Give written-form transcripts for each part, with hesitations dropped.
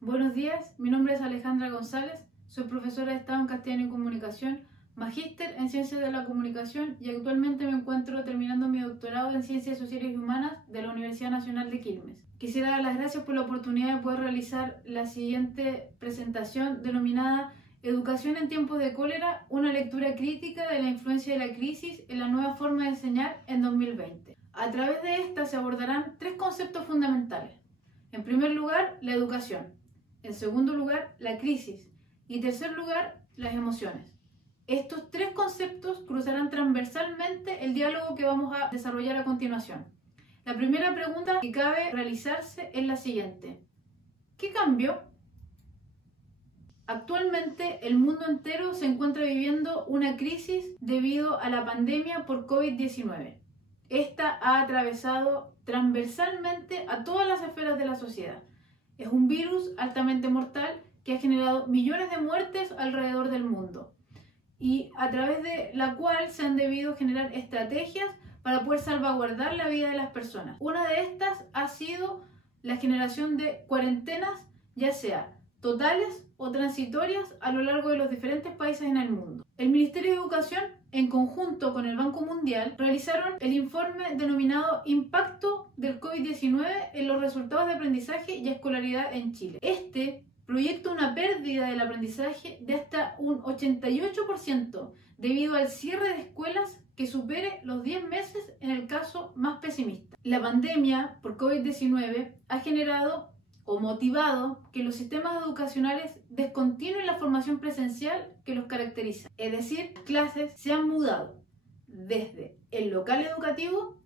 Buenos días, mi nombre es Alejandra González, soy profesora de Estado en Castellano y Comunicación, magíster en Ciencias de la Comunicación y actualmente me encuentro terminando mi doctorado en Ciencias Sociales y Humanas de la Universidad Nacional de Quilmes. Quisiera dar las gracias por la oportunidad de poder realizar la siguiente presentación denominada Educación en tiempos de cólera, una lectura crítica de la influencia de la crisis en la nueva forma de enseñar en 2020. A través de esta se abordarán tres conceptos fundamentales. En primer lugar, la educación. En segundo lugar, la crisis. Y en tercer lugar, las emociones. Estos tres conceptos cruzarán transversalmente el diálogo que vamos a desarrollar a continuación. La primera pregunta que cabe realizarse es la siguiente. ¿Qué cambió? Actualmente el mundo entero se encuentra viviendo una crisis debido a la pandemia por COVID-19. Esta ha atravesado transversalmente a todas las esferas de la sociedad. Es un virus altamente mortal que ha generado millones de muertes alrededor del mundo y a través de la cual se han debido generar estrategias para poder salvaguardar la vida de las personas. Una de estas ha sido la generación de cuarentenas, ya sea totales o transitorias a lo largo de los diferentes países en el mundo. El Ministerio de Educación, en conjunto con el Banco Mundial, realizaron el informe denominado Impacto del COVID-19 en los resultados de aprendizaje y escolaridad en Chile. Este proyecta una pérdida del aprendizaje de hasta un 88% debido al cierre de escuelas que supere los 10 meses en el caso más pesimista. La pandemia por COVID-19 ha generado o motivado que los sistemas educacionales descontinúen la formación presencial que los caracteriza. Es decir, las clases se han mudado desde el local educativo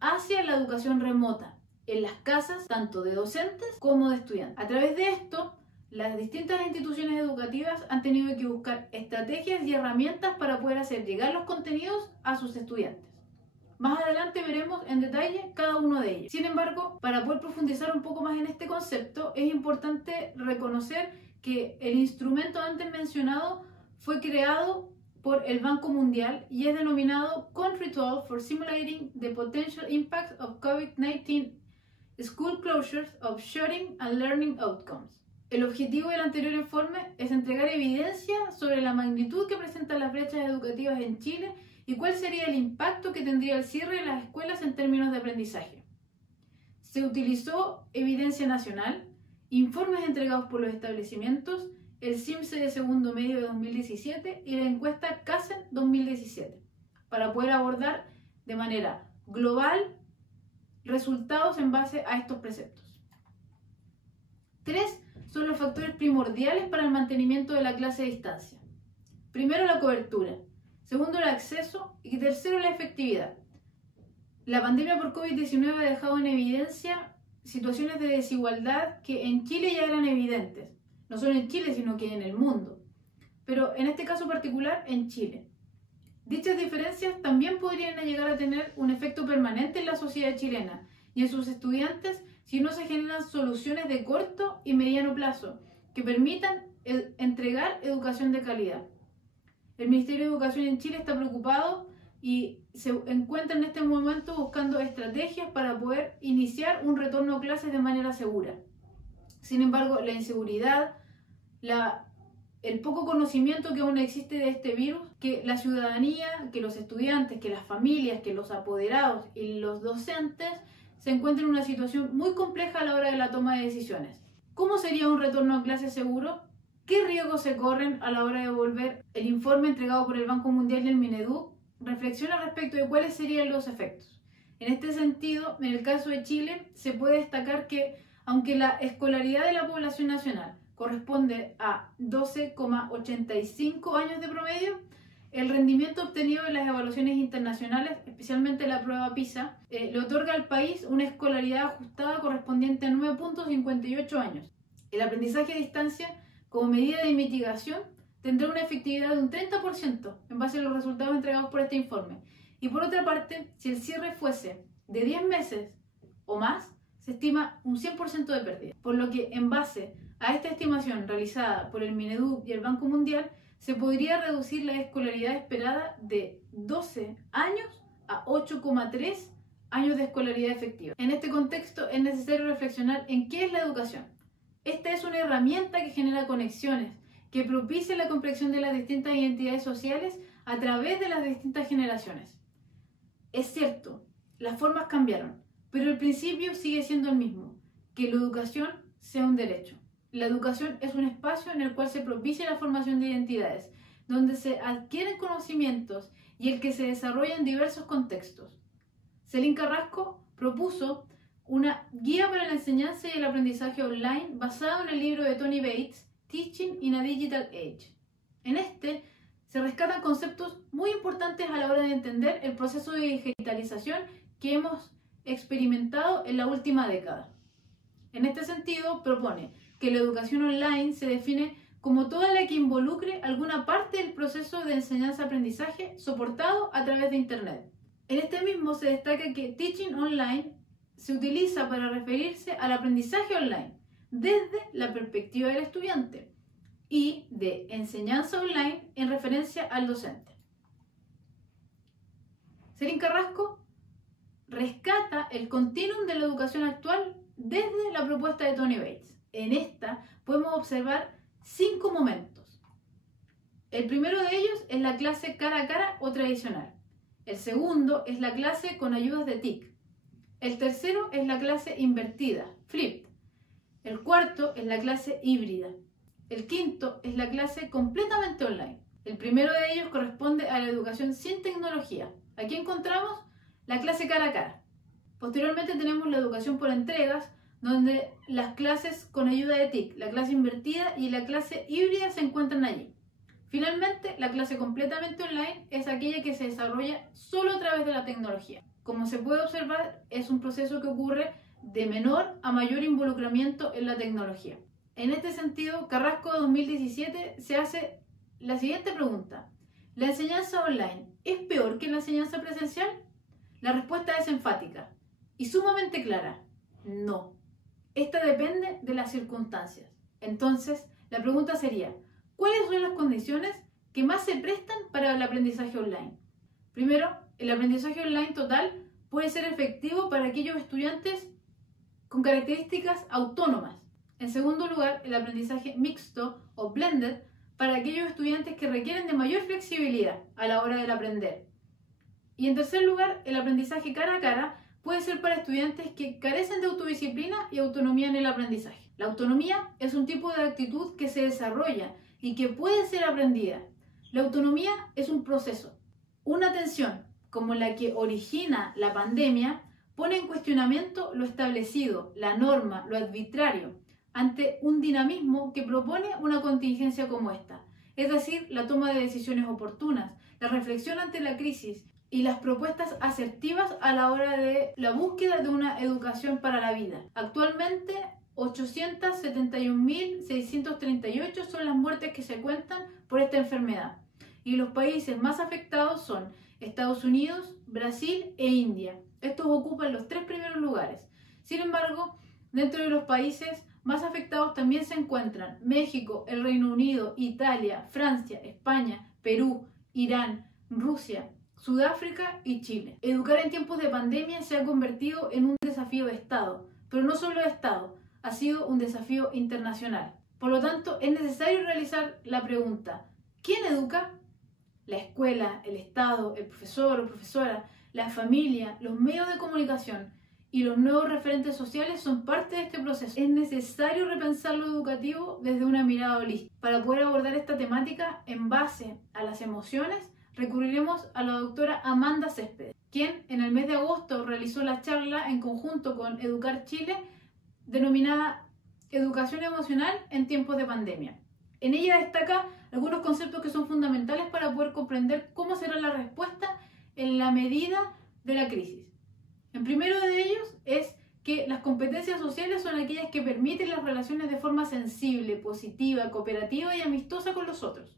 hacia la educación remota, en las casas tanto de docentes como de estudiantes. A través de esto, las distintas instituciones educativas han tenido que buscar estrategias y herramientas para poder hacer llegar los contenidos a sus estudiantes. Más adelante veremos en detalle cada uno de ellos. Sin embargo, para poder profundizar un poco más en este concepto, es importante reconocer que el instrumento antes mencionado fue creado por el Banco Mundial y es denominado Country Tool for Simulating the Potential Impacts of COVID-19 School Closures of Shooting and Learning Outcomes. El objetivo del anterior informe es entregar evidencia sobre la magnitud que presentan las brechas educativas en Chile y cuál sería el impacto que tendría el cierre de las escuelas en términos de aprendizaje. Se utilizó evidencia nacional, informes entregados por los establecimientos, el CIMSE de segundo medio de 2017 y la encuesta CASEN 2017, para poder abordar de manera global resultados en base a estos preceptos. Tres son los factores primordiales para el mantenimiento de la clase a distancia. Primero, la cobertura. Segundo, el acceso. Y tercero, la efectividad. La pandemia por COVID-19 ha dejado en evidencia situaciones de desigualdad que en Chile ya eran evidentes. No solo en Chile, sino que en el mundo. Pero en este caso particular, en Chile. Dichas diferencias también podrían llegar a tener un efecto permanente en la sociedad chilena y en sus estudiantes si no se generan soluciones de corto y mediano plazo que permitan entregar educación de calidad. El Ministerio de Educación en Chile está preocupado y se encuentra en este momento buscando estrategias para poder iniciar un retorno a clases de manera segura. Sin embargo, la inseguridad, el poco conocimiento que aún existe de este virus, que la ciudadanía, que los estudiantes, que las familias, que los apoderados y los docentes se encuentran en una situación muy compleja a la hora de la toma de decisiones. ¿Cómo sería un retorno a clases seguro? ¿Qué riesgos se corren a la hora de volver? El informe entregado por el Banco Mundial y el Mineduc reflexiona respecto de cuáles serían los efectos. En este sentido, en el caso de Chile, se puede destacar que, aunque la escolaridad de la población nacional corresponde a 12,85 años de promedio, el rendimiento obtenido en las evaluaciones internacionales, especialmente la prueba PISA, le otorga al país una escolaridad ajustada correspondiente a 9,58 años. El aprendizaje a distancia, como medida de mitigación, tendrá una efectividad de un 30% en base a los resultados entregados por este informe. Y por otra parte, si el cierre fuese de 10 meses o más, se estima un 100% de pérdida. Por lo que, en base a esta estimación realizada por el Mineduc y el Banco Mundial, se podría reducir la escolaridad esperada de 12 años a 8,3 años de escolaridad efectiva. En este contexto es necesario reflexionar en qué es la educación. Esta es una herramienta que genera conexiones, que propicia la comprensión de las distintas identidades sociales a través de las distintas generaciones. Es cierto, las formas cambiaron, pero el principio sigue siendo el mismo, que la educación sea un derecho. La educación es un espacio en el cual se propicia la formación de identidades, donde se adquieren conocimientos y el que se desarrolla en diversos contextos. Celín Carrasco propuso una guía para la enseñanza y el aprendizaje online basado en el libro de Tony Bates, Teaching in a Digital Age. En este se rescatan conceptos muy importantes a la hora de entender el proceso de digitalización que hemos experimentado en la última década. En este sentido, propone que la educación online se define como toda la que involucre alguna parte del proceso de enseñanza-aprendizaje soportado a través de Internet. En este mismo se destaca que Teaching Online se utiliza para referirse al aprendizaje online desde la perspectiva del estudiante y de enseñanza online en referencia al docente. Celín Carrasco rescata el continuum de la educación actual desde la propuesta de Tony Bates. En esta podemos observar 5 momentos. El primero de ellos es la clase cara a cara o tradicional. El segundo es la clase con ayudas de TIC. El tercero es la clase invertida, flipped. El cuarto es la clase híbrida. El quinto es la clase completamente online. El primero de ellos corresponde a la educación sin tecnología. Aquí encontramos la clase cara a cara. Posteriormente tenemos la educación por entregas, donde las clases con ayuda de TIC, la clase invertida y la clase híbrida se encuentran allí. Finalmente, la clase completamente online es aquella que se desarrolla solo a través de la tecnología. Como se puede observar, es un proceso que ocurre de menor a mayor involucramiento en la tecnología. En este sentido, Carrasco 2017 se hace la siguiente pregunta. ¿La enseñanza online es peor que la enseñanza presencial? La respuesta es enfática y sumamente clara. No. Esta depende de las circunstancias. Entonces, la pregunta sería, ¿cuáles son las condiciones que más se prestan para el aprendizaje online? Primero, el aprendizaje online total puede ser efectivo para aquellos estudiantes con características autónomas. En segundo lugar, el aprendizaje mixto o blended para aquellos estudiantes que requieren de mayor flexibilidad a la hora del aprender. Y en tercer lugar, el aprendizaje cara a cara puede ser para estudiantes que carecen de autodisciplina y autonomía en el aprendizaje. La autonomía es un tipo de actitud que se desarrolla y que puede ser aprendida. La autonomía es un proceso. Una tensión como la que origina la pandemia pone en cuestionamiento lo establecido, la norma, lo arbitrario, ante un dinamismo que propone una contingencia como esta, es decir, la toma de decisiones oportunas, la reflexión ante la crisis y las propuestas asertivas a la hora de la búsqueda de una educación para la vida. Actualmente, 871.638 son las muertes que se cuentan por esta enfermedad, y los países más afectados son Estados Unidos, Brasil e India. Estos ocupan los 3 primeros lugares. Sin embargo, dentro de los países más afectados también se encuentran México, el Reino Unido, Italia, Francia, España, Perú, Irán, Rusia, Sudáfrica y Chile. Educar en tiempos de pandemia se ha convertido en un desafío de Estado, pero no solo de Estado, ha sido un desafío internacional. Por lo tanto, es necesario realizar la pregunta, ¿quién educa? La escuela, el Estado, el profesor o profesora, la familia, los medios de comunicación y los nuevos referentes sociales son parte de este proceso. Es necesario repensar lo educativo desde una mirada holística. Para poder abordar esta temática en base a las emociones, recurriremos a la doctora Amanda Céspedes, quien en el mes de agosto realizó la charla en conjunto con Educar Chile, denominada Educación Emocional en tiempos de pandemia. En ella destaca algunos conceptos que son fundamentales para poder comprender cómo será la respuesta en la medida de la crisis. El primero de ellos es que las competencias sociales son aquellas que permiten las relaciones de forma sensible, positiva, cooperativa y amistosa con los otros.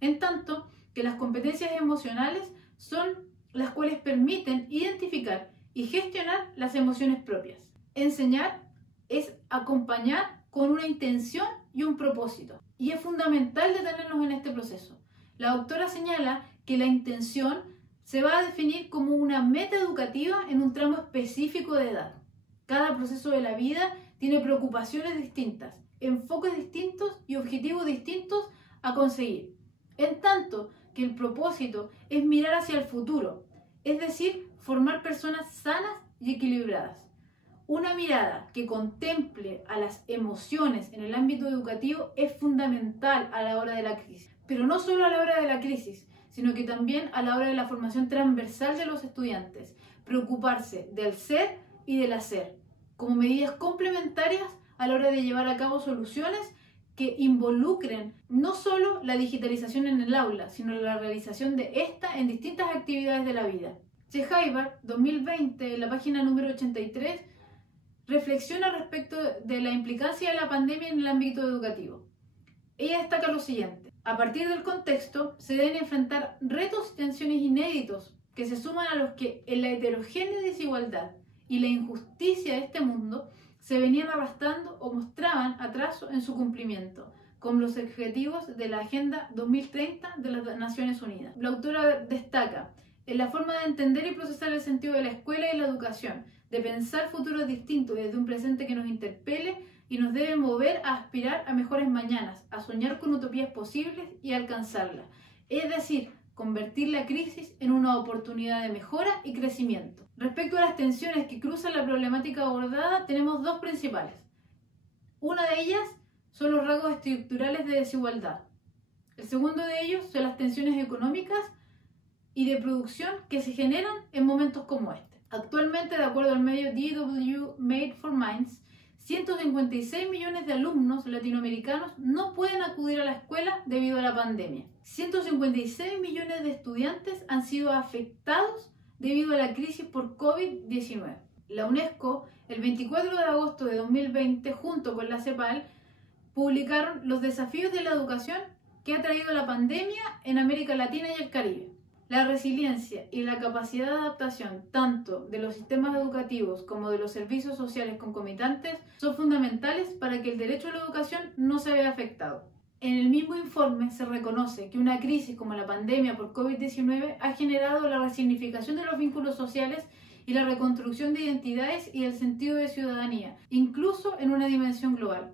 En tanto que las competencias emocionales son las cuales permiten identificar y gestionar las emociones propias. Enseñar es acompañar con una intención y un propósito. Y es fundamental detenernos en este proceso. La doctora señala que la intención se va a definir como una meta educativa en un tramo específico de edad. Cada proceso de la vida tiene preocupaciones distintas. enfoques distintos y objetivos distintos a conseguir, en tanto que el propósito es mirar hacia el futuro, es decir, formar personas sanas y equilibradas. Una mirada que contemple a las emociones en el ámbito educativo es fundamental a la hora de la crisis, pero no solo a la hora de la crisis, sino que también a la hora de la formación transversal de los estudiantes, preocuparse del ser y del hacer, como medidas complementarias a la hora de llevar a cabo soluciones que involucren no solo la digitalización en el aula, sino la realización de esta en distintas actividades de la vida. Chehaybar, 2020, en la página número 83, reflexiona respecto de la implicancia de la pandemia en el ámbito educativo. Ella destaca lo siguiente: a partir del contexto se deben enfrentar retos y tensiones inéditos que se suman a los que en la heterogénea desigualdad y la injusticia de este mundo se venían arrastrando o mostraban atraso en su cumplimiento, como los objetivos de la Agenda 2030 de las Naciones Unidas. La autora destaca en la forma de entender y procesar el sentido de la escuela y la educación, de pensar futuros distintos desde un presente que nos interpele y nos debe mover a aspirar a mejores mañanas, a soñar con utopías posibles y alcanzarlas. Es decir, convertir la crisis en una oportunidad de mejora y crecimiento. Respecto a las tensiones que cruzan la problemática abordada, tenemos dos principales. Una de ellas son los rasgos estructurales de desigualdad. El segundo de ellos son las tensiones económicas y de producción que se generan en momentos como este. Actualmente, de acuerdo al medio DW Made for Minds, 156 millones de alumnos latinoamericanos no pueden acudir a la escuela debido a la pandemia. 156 millones de estudiantes han sido afectados debido a la crisis por COVID-19. La UNESCO, el 24 de agosto de 2020, junto con la CEPAL, publicaron los desafíos de la educación que ha traído la pandemia en América Latina y el Caribe. La resiliencia y la capacidad de adaptación tanto de los sistemas educativos como de los servicios sociales concomitantes son fundamentales para que el derecho a la educación no se vea afectado. En el mismo informe se reconoce que una crisis como la pandemia por COVID-19 ha generado la resignificación de los vínculos sociales y la reconstrucción de identidades y el sentido de ciudadanía, incluso en una dimensión global.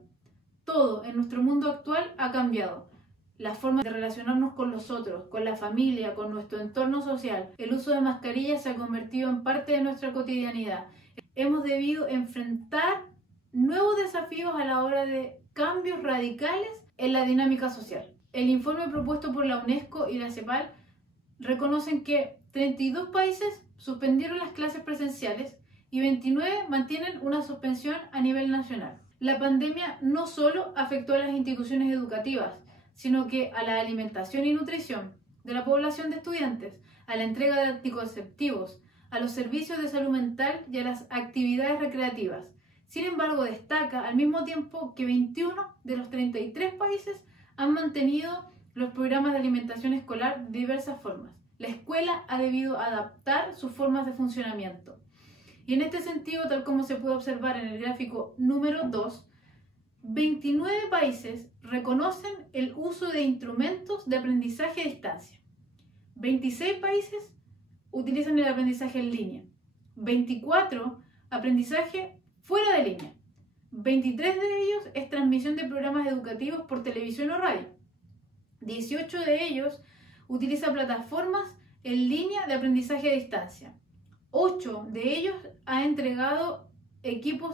Todo en nuestro mundo actual ha cambiado. La forma de relacionarnos con los otros, con la familia, con nuestro entorno social. El uso de mascarillas se ha convertido en parte de nuestra cotidianidad. Hemos debido enfrentar nuevos desafíos a la hora de cambios radicales en la dinámica social. El informe propuesto por la UNESCO y la CEPAL reconocen que 32 países suspendieron las clases presenciales y 29 mantienen una suspensión a nivel nacional. La pandemia no solo afectó a las instituciones educativas, sino que a la alimentación y nutrición de la población de estudiantes, a la entrega de anticonceptivos, a los servicios de salud mental y a las actividades recreativas. Sin embargo, destaca al mismo tiempo que 21 de los 33 países han mantenido los programas de alimentación escolar de diversas formas. La escuela ha debido adaptar sus formas de funcionamiento. Y en este sentido, tal como se puede observar en el gráfico número 2, 29 países reconocen el uso de instrumentos de aprendizaje a distancia. 26 países utilizan el aprendizaje en línea. 24 aprendizaje fuera de línea. 23 de ellos es transmisión de programas educativos por televisión o radio. 18 de ellos utiliza plataformas en línea de aprendizaje a distancia. 8 de ellos ha entregado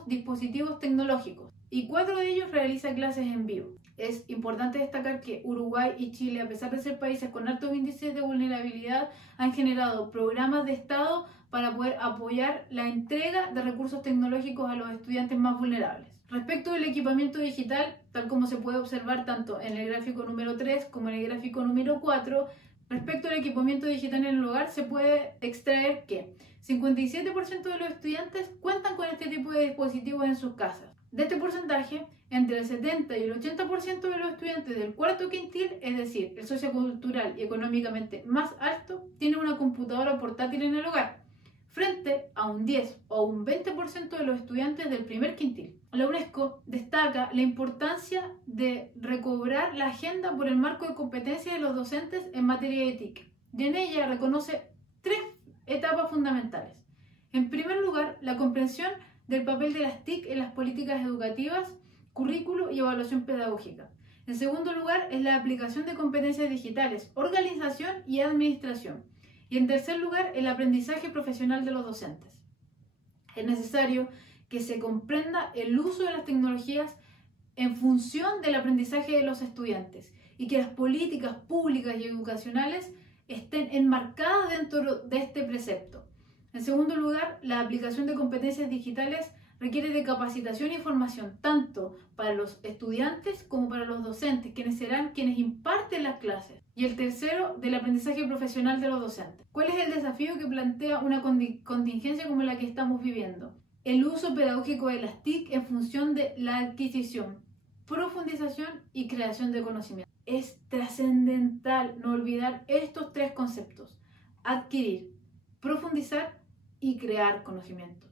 dispositivos tecnológicos y 4 de ellos realiza clases en vivo. Es importante destacar que Uruguay y Chile, a pesar de ser países con altos índices de vulnerabilidad, han generado programas de Estado para poder apoyar la entrega de recursos tecnológicos a los estudiantes más vulnerables. Respecto del equipamiento digital, tal como se puede observar tanto en el gráfico número 3 como en el gráfico número 4, respecto al equipamiento digital en el hogar se puede extraer que 57% de los estudiantes cuentan con este tipo de dispositivos en sus casas. De este porcentaje, entre el 70 y el 80% de los estudiantes del cuarto quintil, es decir, el sociocultural y económicamente más alto, tienen una computadora portátil en el hogar, frente a un 10 o un 20% de los estudiantes del primer quintil. La UNESCO destaca la importancia de recobrar la agenda por el marco de competencias de los docentes en materia de TIC, y en ella reconoce 3 etapas fundamentales. En primer lugar, la comprensión del papel de las TIC en las políticas educativas currículo y evaluación pedagógica. En segundo lugar, es la aplicación de competencias digitales, organización y administración. Y en tercer lugar, el aprendizaje profesional de los docentes. Es necesario que se comprenda el uso de las tecnologías en función del aprendizaje de los estudiantes y que las políticas públicas y educacionales estén enmarcadas dentro de este precepto. En segundo lugar, la aplicación de competencias digitales requiere de capacitación y formación tanto para los estudiantes como para los docentes, quienes serán quienes imparten las clases. Y el tercero, del aprendizaje profesional de los docentes. ¿Cuál es el desafío que plantea una contingencia como la que estamos viviendo? El uso pedagógico de las TIC en función de la adquisición, profundización y creación de conocimiento. Es trascendental no olvidar estos tres conceptos: adquirir, profundizar y crear conocimientos.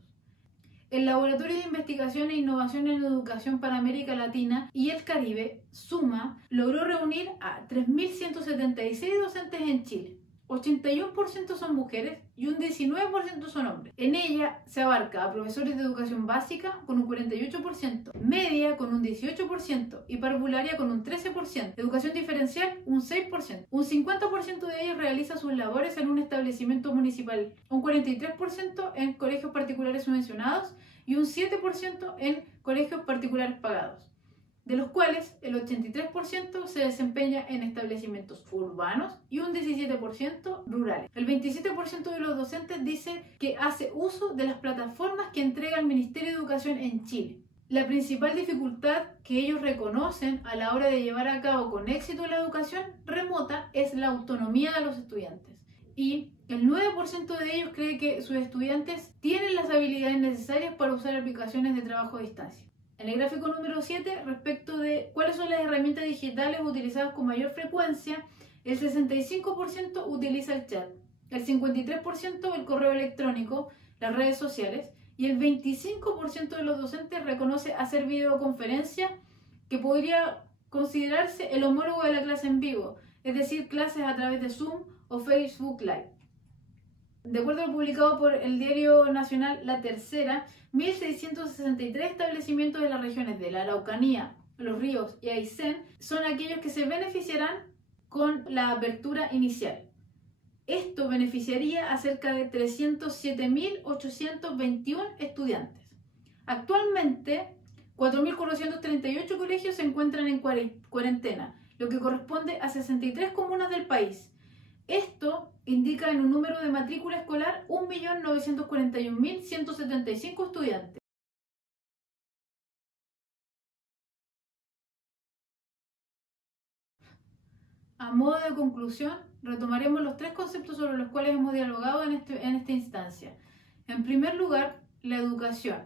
El Laboratorio de Investigación e Innovación en Educación para América Latina y el Caribe, SUMA, logró reunir a 3.176 docentes en Chile. 81% son mujeres y un 19% son hombres. En ella se abarca a profesores de educación básica con un 48%, media con un 18% y parvularia con un 13%, educación diferencial un 6%. Un 50% de ellos realiza sus labores en un establecimiento municipal, un 43% en colegios particulares subvencionados y un 7% en colegios particulares pagados, de los cuales el 83% se desempeña en establecimientos urbanos y un 17% rurales. El 27% de los docentes dice que hace uso de las plataformas que entrega el Ministerio de Educación en Chile. La principal dificultad que ellos reconocen a la hora de llevar a cabo con éxito la educación remota es la autonomía de los estudiantes. Y el 9% de ellos cree que sus estudiantes tienen las habilidades necesarias para usar aplicaciones de trabajo a distancia. En el gráfico número 7, respecto de cuáles son las herramientas digitales utilizadas con mayor frecuencia, el 65% utiliza el chat, el 53% el correo electrónico, las redes sociales y el 25% de los docentes reconoce hacer videoconferencia, que podría considerarse el homólogo de la clase en vivo, es decir, clases a través de Zoom o Facebook Live. De acuerdo a lo publicado por el diario nacional La Tercera, 1.663 establecimientos de las regiones de la Araucanía, Los Ríos y Aysén son aquellos que se beneficiarán con la apertura inicial. Esto beneficiaría a cerca de 307.821 estudiantes. Actualmente, 4.438 colegios se encuentran en cuarentena, lo que corresponde a 63 comunas del país. Esto indica en un número de matrícula escolar 1.941.175 estudiantes. A modo de conclusión, retomaremos los tres conceptos sobre los cuales hemos dialogado en esta instancia. En primer lugar, la educación.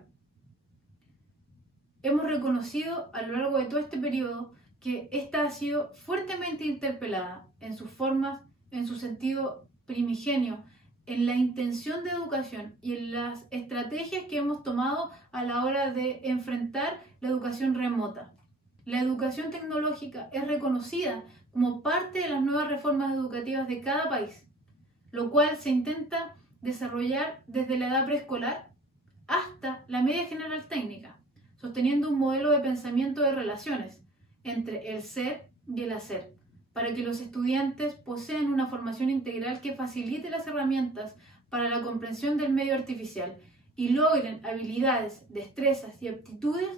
Hemos reconocido a lo largo de todo este periodo que esta ha sido fuertemente interpelada en sus formas, en su sentido primigenio, en la intención de educación y en las estrategias que hemos tomado a la hora de enfrentar la educación remota. La educación tecnológica es reconocida como parte de las nuevas reformas educativas de cada país, lo cual se intenta desarrollar desde la edad preescolar hasta la media general técnica, sosteniendo un modelo de pensamiento de relaciones entre el ser y el hacer, para que los estudiantes posean una formación integral que facilite las herramientas para la comprensión del medio artificial y logren habilidades, destrezas y aptitudes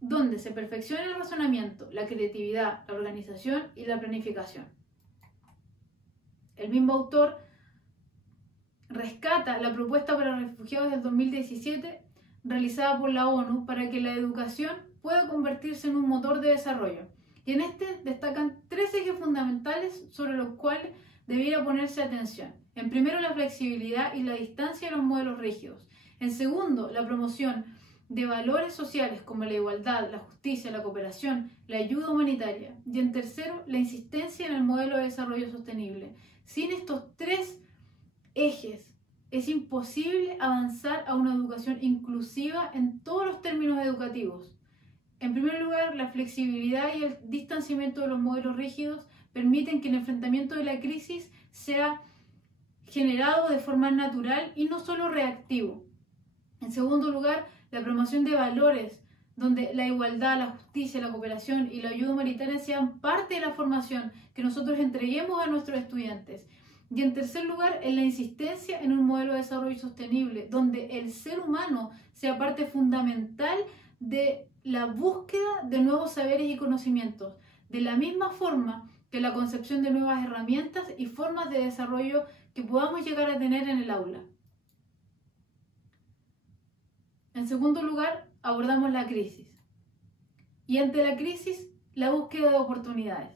donde se perfeccione el razonamiento, la creatividad, la organización y la planificación. El mismo autor rescata la propuesta para refugiados del 2017 realizada por la ONU para que la educación pueda convertirse en un motor de desarrollo. Y en este destacan tres ejes fundamentales sobre los cuales debiera ponerse atención. En primero, la flexibilidad y la distancia de los modelos rígidos. En segundo, la promoción de valores sociales como la igualdad, la justicia, la cooperación, la ayuda humanitaria. Y en tercero, la insistencia en el modelo de desarrollo sostenible. Sin estos tres ejes, es imposible avanzar a una educación inclusiva en todos los términos educativos. En primer lugar, la flexibilidad y el distanciamiento de los modelos rígidos permiten que el enfrentamiento de la crisis sea generado de forma natural y no solo reactivo. En segundo lugar, la promoción de valores donde la igualdad, la justicia, la cooperación y la ayuda humanitaria sean parte de la formación que nosotros entreguemos a nuestros estudiantes. Y en tercer lugar, en la insistencia en un modelo de desarrollo sostenible, donde el ser humano sea parte fundamental de la búsqueda de nuevos saberes y conocimientos, de la misma forma que la concepción de nuevas herramientas y formas de desarrollo que podamos llegar a tener en el aula. En segundo lugar, abordamos la crisis. Y ante la crisis, la búsqueda de oportunidades.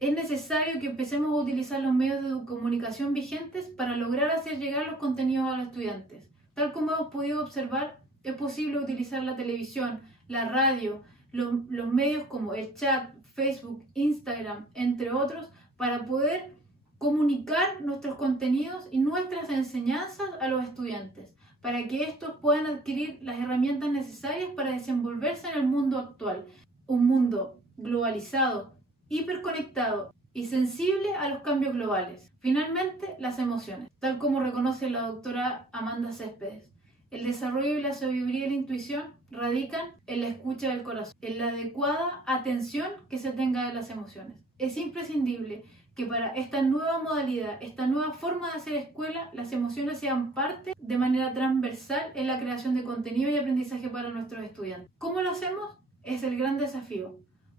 Es necesario que empecemos a utilizar los medios de comunicación vigentes para lograr hacer llegar los contenidos a los estudiantes. Tal como hemos podido observar, es posible utilizar la televisión, la radio, los medios como el chat, Facebook, Instagram, entre otros, para poder comunicar nuestros contenidos y nuestras enseñanzas a los estudiantes, para que estos puedan adquirir las herramientas necesarias para desenvolverse en el mundo actual, un mundo globalizado, hiperconectado y sensible a los cambios globales. Finalmente, las emociones, tal como reconoce la doctora Amanda Céspedes. El desarrollo y la sabiduría de la intuición radican en la escucha del corazón, en la adecuada atención que se tenga de las emociones. Es imprescindible que para esta nueva modalidad, esta nueva forma de hacer escuela, las emociones sean parte de manera transversal en la creación de contenido y aprendizaje para nuestros estudiantes. ¿Cómo lo hacemos? Es el gran desafío.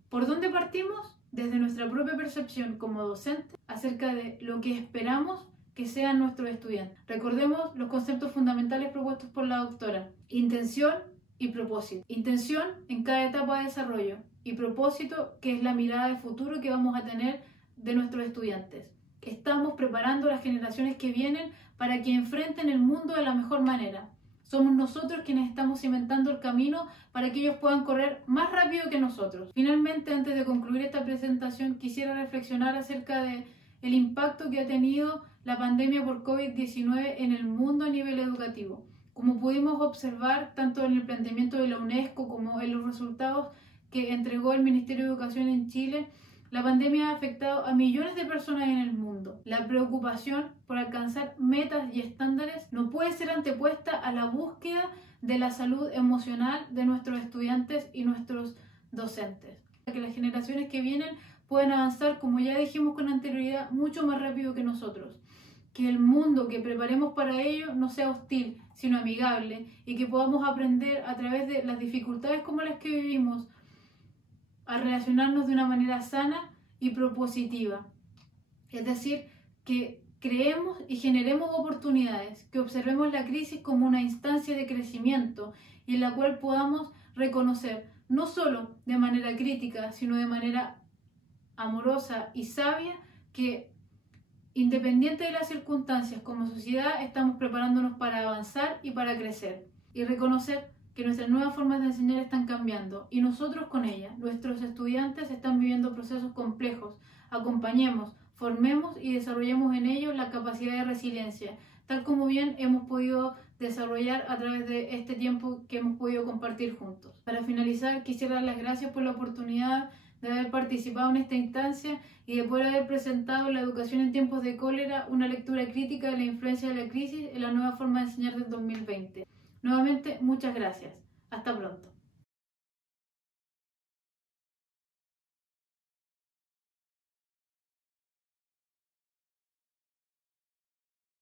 ¿Por dónde partimos? Desde nuestra propia percepción como docentes acerca de lo que esperamos que sean nuestros estudiantes. Recordemos los conceptos fundamentales propuestos por la doctora: intención y propósito. Intención en cada etapa de desarrollo y propósito, que es la mirada de futuro que vamos a tener de nuestros estudiantes. Estamos preparando a las generaciones que vienen para que enfrenten el mundo de la mejor manera. Somos nosotros quienes estamos cimentando el camino para que ellos puedan correr más rápido que nosotros. Finalmente, antes de concluir esta presentación, quisiera reflexionar acerca del impacto que ha tenido la pandemia por COVID-19 en el mundo a nivel educativo. Como pudimos observar tanto en el planteamiento de la UNESCO como en los resultados que entregó el Ministerio de Educación en Chile, la pandemia ha afectado a millones de personas en el mundo. La preocupación por alcanzar metas y estándares no puede ser antepuesta a la búsqueda de la salud emocional de nuestros estudiantes y nuestros docentes. Para que las generaciones que vienen puedan avanzar, como ya dijimos con anterioridad, mucho más rápido que nosotros. Que el mundo que preparemos para ello no sea hostil, sino amigable, y que podamos aprender a través de las dificultades como las que vivimos a relacionarnos de una manera sana y propositiva. Es decir, que creemos y generemos oportunidades, que observemos la crisis como una instancia de crecimiento y en la cual podamos reconocer, no solo de manera crítica, sino de manera amorosa y sabia, que independiente de las circunstancias, como sociedad estamos preparándonos para avanzar y para crecer, y reconocer que nuestras nuevas formas de enseñar están cambiando y nosotros con ellas. Nuestros estudiantes están viviendo procesos complejos. Acompañemos, formemos y desarrollemos en ellos la capacidad de resiliencia, tal como bien hemos podido desarrollar a través de este tiempo que hemos podido compartir juntos. Para finalizar, quisiera dar las gracias por la oportunidad de haber participado en esta instancia y de poder haber presentado La educación en tiempos de cólera, una lectura crítica de la influencia de la crisis en la nueva forma de enseñar del 2020. Nuevamente, muchas gracias. Hasta pronto.